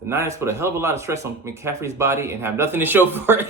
The Niners put a hell of a lot of stress on McCaffrey's body and have nothing to show for it.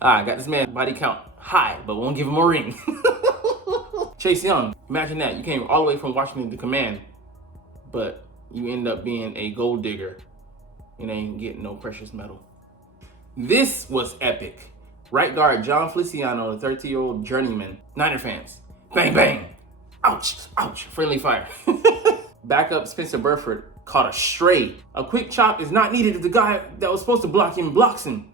Got this man body count high, but won't give him a ring. Chase Young, imagine that. You came all the way from Washington to Command, but you end up being a gold digger and ain't getting no precious metal. This was epic. Right guard John Feliciano, the 30-year-old journeyman. Niner fans, bang, bang. Ouch, ouch, friendly fire. Backup Spencer Burford caught a stray. A quick chop is not needed if the guy that was supposed to block him blocks him.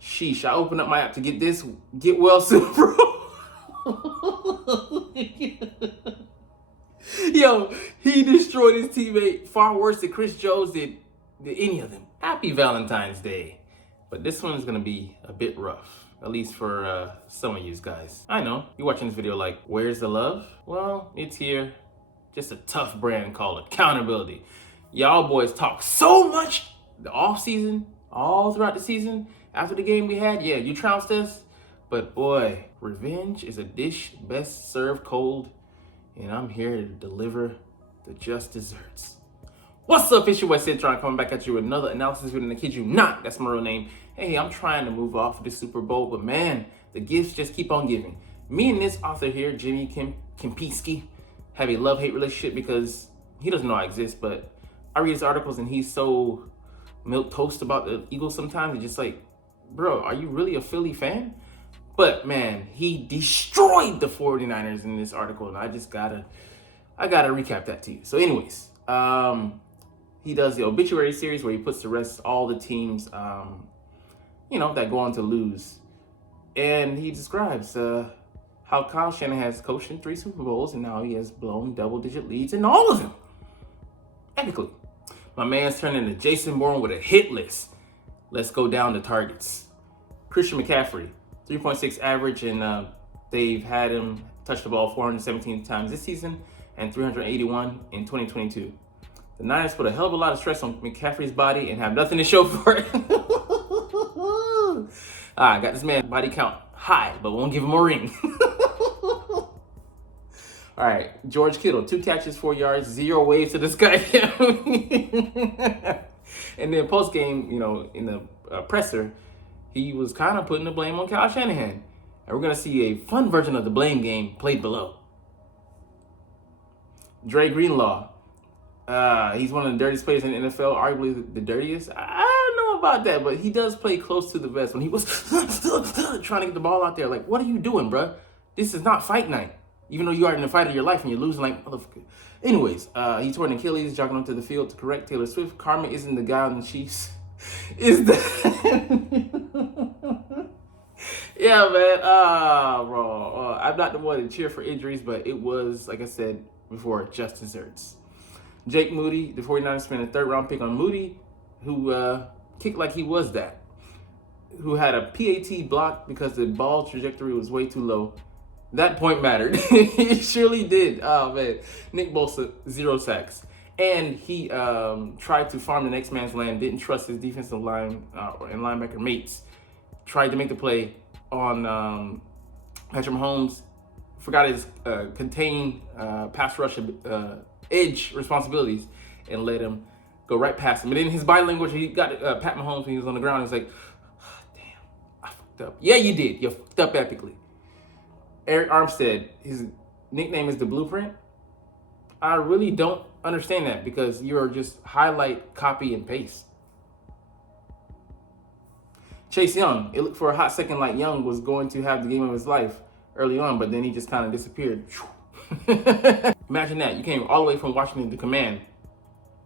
Sheesh, I opened up my app to get this. Get well soon, bro. Yo, he destroyed his teammate far worse than Chris Jones did any of them. Happy Valentine's Day. But this one is going to be a bit rough, at least for some of you guys. I know, you're watching this video like, where's the love? Well, it's here. Just a tough brand called accountability. Y'all boys talk so much the off season, all throughout the season. After the game we had, yeah, you trounced us. But boy, revenge is a dish best served cold. And I'm here to deliver the just desserts. What's up, it's your boy Cintron coming back at you with another analysis video, and I kid you not, that's my real name. Hey, I'm trying to move off of the Super Bowl, but man, the gifts just keep on giving. Me and this author here, Jimmy Kempinski, have a love-hate relationship because he doesn't know I exist, but I read his articles and he's so milquetoast about the Eagles sometimes. It's just like, bro, are you really a Philly fan? But man, he destroyed the 49ers in this article, and I gotta recap that to you. So anyways, he does the obituary series where he puts to rest all the teams, that go on to lose. And he describes how Kyle Shanahan has coached in 3 Super Bowls and now he has blown double-digit leads in all of them. Epically. My man's turned into Jason Bourne with a hit list. Let's go down the targets. Christian McCaffrey, 3.6 average, and they've had him touch the ball 417 times this season and 381 in 2022. The Niners put a hell of a lot of stress on McCaffrey's body and have nothing to show for it. Got this man body count high, but won't give him a ring. All right, George Kittle, 2 catches, 4 yards, 0 waves to the sky. And then post game, in the presser, he was kind of putting the blame on Kyle Shanahan. And we're going to see a fun version of the blame game played below. Dre Greenlaw, he's one of the dirtiest players in the NFL, arguably the dirtiest. I don't know about that, but he does play close to the vest. When he was trying to get the ball out there, like, what are you doing, bro? This is not fight night. Even though you are in the fight of your life and you're losing like motherfucker. Anyways, he tore an Achilles jogging onto the field to correct Taylor Swift. Karma isn't the guy on the Chiefs. Is that? Yeah, man. Bro. I'm not the one to cheer for injuries, but it was, like I said before, just desserts. Jake Moody, the 49ers spent a 3rd-round pick on Moody, who kicked like he was that. Who had a PAT block because the ball trajectory was way too low. That point mattered. It surely did. Oh, man. Nick Bosa, 0 sacks. And he tried to farm the next man's land, didn't trust his defensive line and linebacker mates. Tried to make the play on Patrick Mahomes. Forgot his contained pass rush edge responsibilities and let him go right past him. And in his body language, he got Pat Mahomes when he was on the ground. He's like, oh, damn, I fucked up. Yeah, you did. You fucked up epically. Eric Armstead, his nickname is The Blueprint. I really don't understand that because you're just highlight, copy, and paste. Chase Young, it looked for a hot second like Young was going to have the game of his life early on, but then he just kind of disappeared. Imagine that. You came all the way from Washington to Command,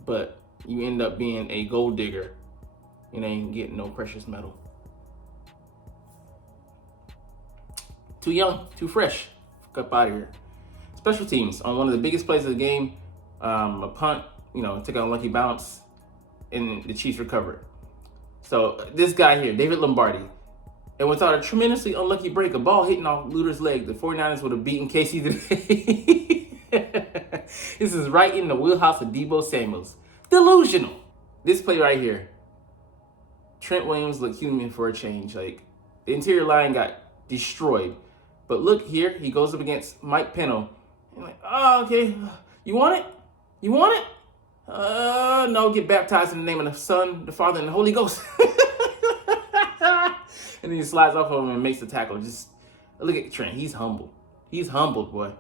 but you end up being a gold digger and ain't getting no precious metal. Too young, too fresh. Fuck up out of here. Special teams on one of the biggest plays of the game, a punt, took out a lucky bounce, and the Chiefs recovered. So this guy here, David Lombardi, and without a tremendously unlucky break, a ball hitting off Luter's leg, the 49ers would have beaten KC today. This is right in the wheelhouse of Deebo Samuels. Delusional. This play right here, Trent Williams looked human for a change. Like, the interior line got destroyed. But look here, he goes up against Mike Pennell. I'm like, oh, okay. You want it? You want it? No, get baptized in the name of the Son, the Father, and the Holy Ghost. And then he slides off of him and makes the tackle. Just look at Trent. He's humble. He's humbled, boy.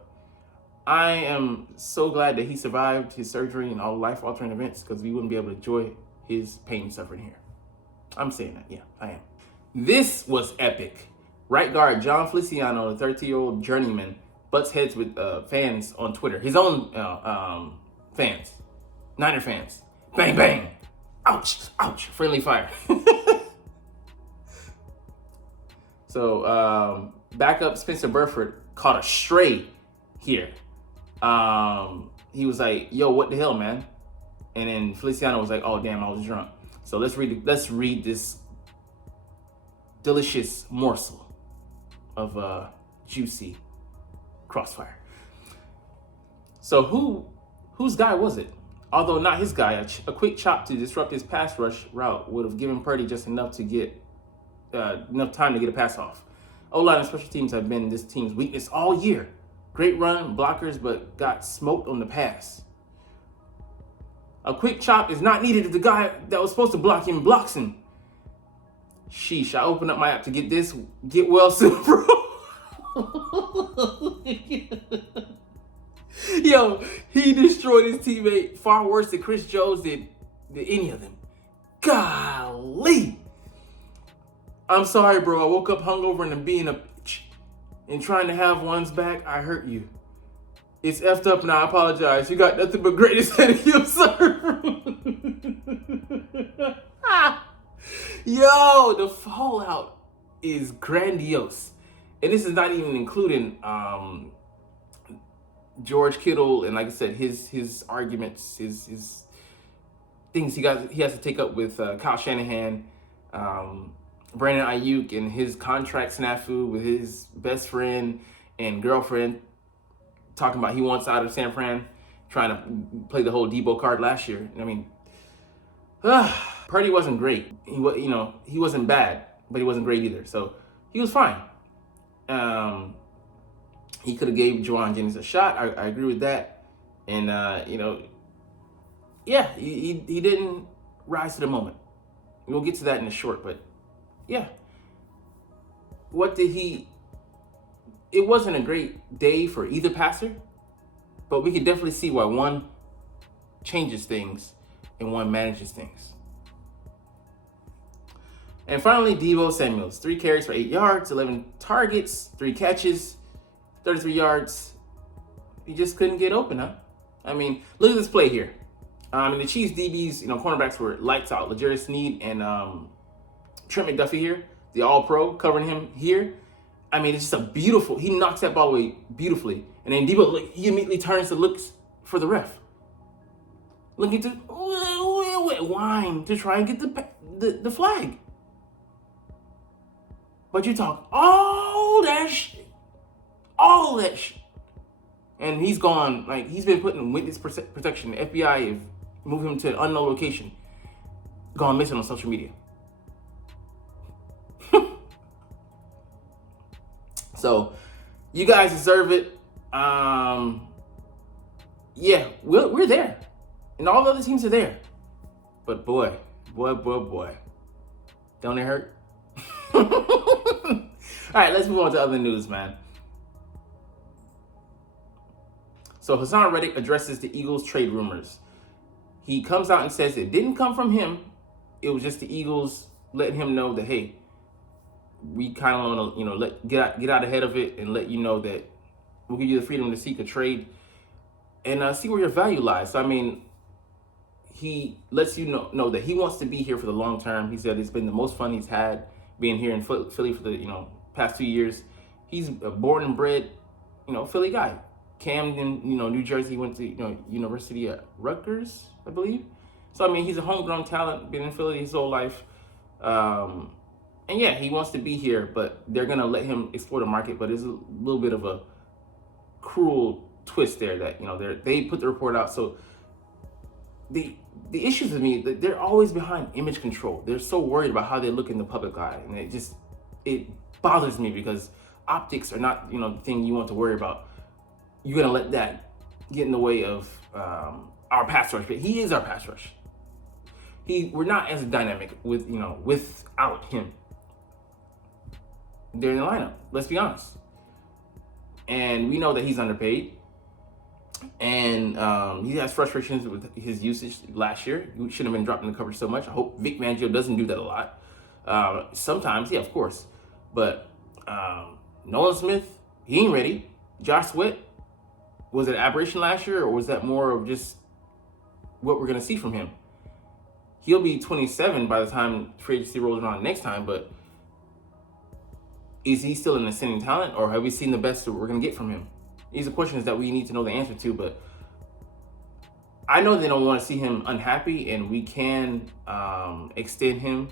I am so glad that he survived his surgery and all life-altering events, because we wouldn't be able to enjoy his pain and suffering here. I'm saying that. Yeah, I am. This was epic. Right guard John Feliciano, the 30-year-old journeyman, butts heads with fans on Twitter. His own fans. Niner fans. Bang, bang. Ouch, ouch. Friendly fire. So, backup Spencer Burford caught a stray here. He was like, yo, what the hell, man? And then Feliciano was like, oh, damn, I was drunk. So let's read this delicious morsel of juicy crossfire. So whose guy was it? Although not his guy, a quick chop to disrupt his pass rush route would have given Purdy just enough to get enough time to get a pass off. O-line and special teams have been this team's weakness all year. Great run blockers, but got smoked on the pass. A quick chop is not needed if the guy that was supposed to block him blocks him. Sheesh, I opened up my app to get this. Get well soon, bro. Yo, he destroyed his teammate far worse than Chris Jones did any of them. Golly. I'm sorry, bro. I woke up hungover and being a bitch. And trying to have one's back, I hurt you. It's effed up and I apologize. You got nothing but greatness ahead of you, sir. Yo, the fallout is grandiose. And this is not even including George Kittle and, like I said, his arguments, his things he has to take up with Kyle Shanahan, Brandon Ayuk, and his contract snafu with his best friend and girlfriend, talking about he wants out of San Fran, trying to play the whole Debo card last year. I mean, Purdy wasn't great. He wasn't bad, but he wasn't great either. So he was fine. He could have gave Juwan Jennings a shot. I agree with that. And yeah, he didn't rise to the moment. We'll get to that in a short, but yeah. It wasn't a great day for either passer, but we could definitely see why one changes things and one manages things. And finally, Deebo Samuels, 3 carries for 8 yards, 11 targets, 3 catches, 33 yards. He just couldn't get open, huh? I mean, look at this play here. And the Chiefs DBs, cornerbacks were lights out. L'Jarius Sneed and Trent McDuffie here, the All-Pro, covering him here. I mean, it's just a beautiful. He knocks that ball away beautifully, and then Deebo, he immediately turns and looks for the ref, looking to whine to try and get the flag. But you talk all that shit, and he's gone. Like, he's been put in witness protection. The FBI have moved him to an unknown location, gone missing on social media. So, you guys deserve it. Yeah, we're there. And all the other teams are there. But boy. Don't it hurt? All right, let's move on to other news, man. So, Haason Reddick addresses the Eagles trade rumors. He comes out and says it didn't come from him. It was just the Eagles letting him know that, hey, we kind of want to, get out ahead of it and let you know that we'll give you the freedom to seek a trade and see where your value lies. So, I mean, he lets you know that he wants to be here for the long term. He said it's been the most fun he's had being here in Philly for the past 2 years. He's a born and bred Philly guy. Camden, New Jersey. He went to University at Rutgers, I believe. So, I mean, he's a homegrown talent, been in Philly his whole life. And yeah, he wants to be here, but they're going to let him explore the market. But there's a little bit of a cruel twist there that, they put the report out. So the issues with me, they're always behind image control. They're so worried about how they look in the public eye. And it bothers me because optics are not, the thing you want to worry about. You're going to let that get in the way of our pass rush, but he is our pass rush. We're not as dynamic without him during the lineup. Let's be honest. And we know that he's underpaid. And he has frustrations with his usage last year. He shouldn't have been dropping the coverage so much. I hope Vic Fangio doesn't do that a lot. Sometimes, yeah, of course. But Nolan Smith, he ain't ready. Josh Sweat, was it an aberration last year, or was that more of just what we're going to see from him? He'll be 27 by the time free agency rolls around next time, but is he still an ascending talent, or have we seen the best that we're going to get from him? These are questions that we need to know the answer to, but I know they don't want to see him unhappy, and we can extend him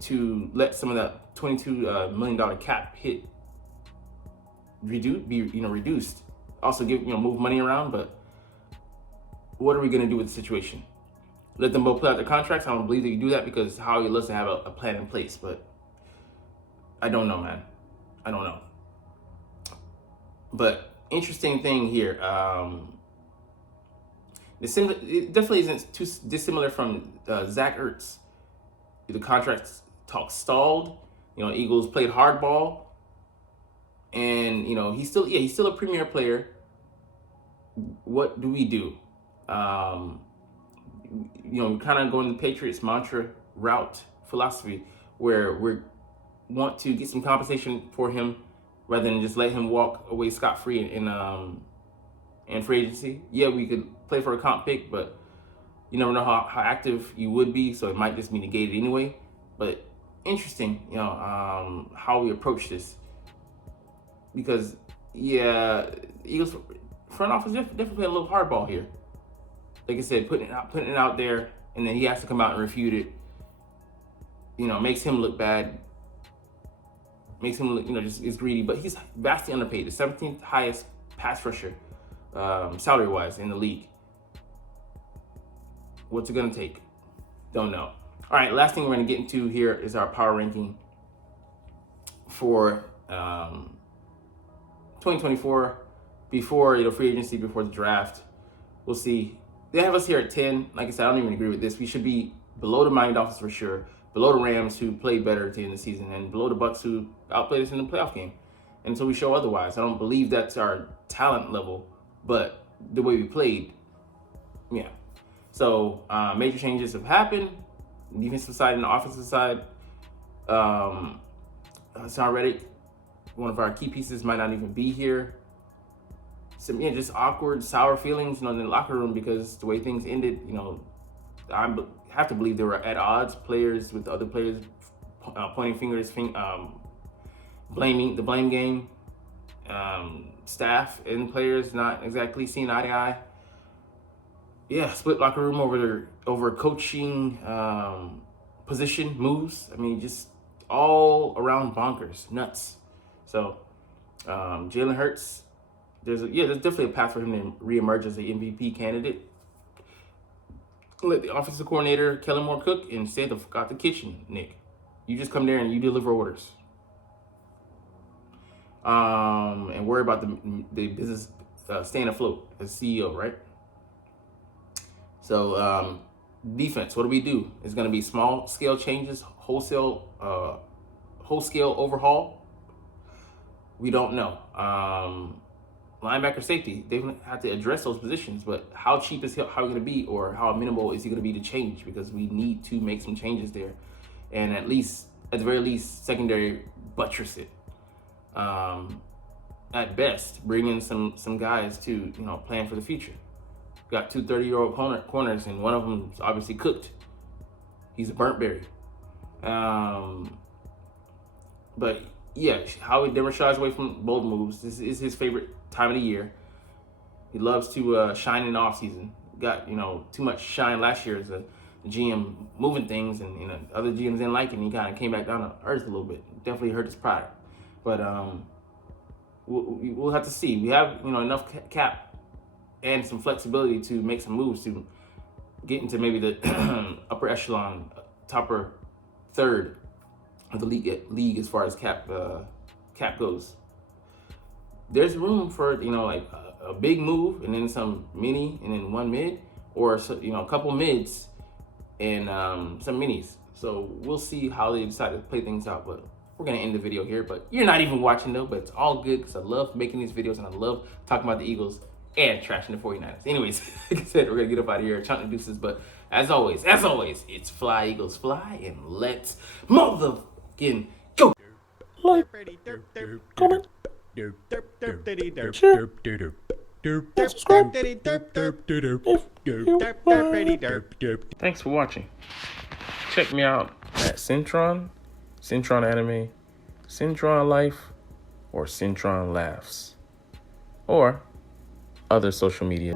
to let some of that $22 million cap hit be reduced. Also move money around, but what are we going to do with the situation? Let them both play out their contracts? I don't believe that you do that, because Howie loves to have a plan in place, but I don't know, man. I don't know. But interesting thing here. It definitely isn't too dissimilar from Zach Ertz. The contract talk stalled. Eagles played hardball, and he's still a premier player. What do we do? Kind of going the Patriots mantra route philosophy, where we want to get some compensation for him rather than just let him walk away scot-free in free agency. Yeah, we could play for a comp pick, but you never know how active you would be, so it might just be negated anyway. But interesting, how we approach this. Because, yeah, Eagles front office definitely played a little hardball here. Like I said, putting it out there, and then he has to come out and refute it. Makes him look bad. Makes him look, just is greedy. But he's vastly underpaid. The 17th highest pass rusher, salary-wise, in the league. What's it gonna take? Don't know. All right, last thing we're gonna get into here is our power ranking for 2024, before free agency, before the draft. We'll see. They have us here at 10. Like I said, I don't even agree with this. We should be below the Miami Dolphins for sure, below the Rams, who played better at the end of the season, and below the Bucks, who outplayed us in the playoff game. And until we show otherwise, I don't believe that's our talent level, but the way we played, yeah. So major changes have happened. Defensive side and the offensive side. Haason Reddick, one of our key pieces, might not even be here. Some just awkward, sour feelings, in the locker room, because the way things ended. I have to believe they were at odds. Players with other players pointing fingers, blaming the blame game. Staff and players not exactly seeing eye to eye. Yeah, split locker room over coaching position moves. I mean, just all around bonkers, nuts. So Jalen Hurts, there's definitely a path for him to reemerge as an MVP candidate. Let the offensive coordinator Kellen Moore cook and stay the fuck out the kitchen, Nick. You just come there and you deliver orders. And worry about the business staying afloat as CEO, right? So defense, what do we do? It's going to be small scale changes, whole scale overhaul. We don't know. Linebacker, safety, they have to address those positions, but how cheap is Howie going to be, or how amenable is he going to be to change? Because we need to make some changes there, and at the very least, secondary, buttress it. At best, bring in some guys to plan for the future. Got two 30-year-old corners, and one of them is obviously cooked. He's a burnt berry. But yeah, Howie never shies away from bold moves. This is his favorite time of the year. He loves to shine in the offseason. Got too much shine last year as a GM moving things, and other GMs didn't like it, and he kind of came back down to earth a little bit. Definitely hurt his pride. But we'll have to see. We have enough cap and some flexibility to make some moves to get into maybe the upper echelon, topper third of the league as far as cap goes. There's room for like a big move and then some mini and then one mid, or a couple mids and some minis. So we'll see how they decide to play things out. But we're gonna end the video here. But you're not even watching though. But it's all good because I love making these videos and I love talking about the Eagles and trashing the 49ers. Anyways, like I said, we're gonna get up out of here, chunk the deuces. But as always, it's fly Eagles fly, and let's motherfucking go. Like, comment, share, and subscribe if you like. Thanks for watching. Check me out at Cintron, Cintron Anime, Cintron Life, or Cintron Laughs, or other social media.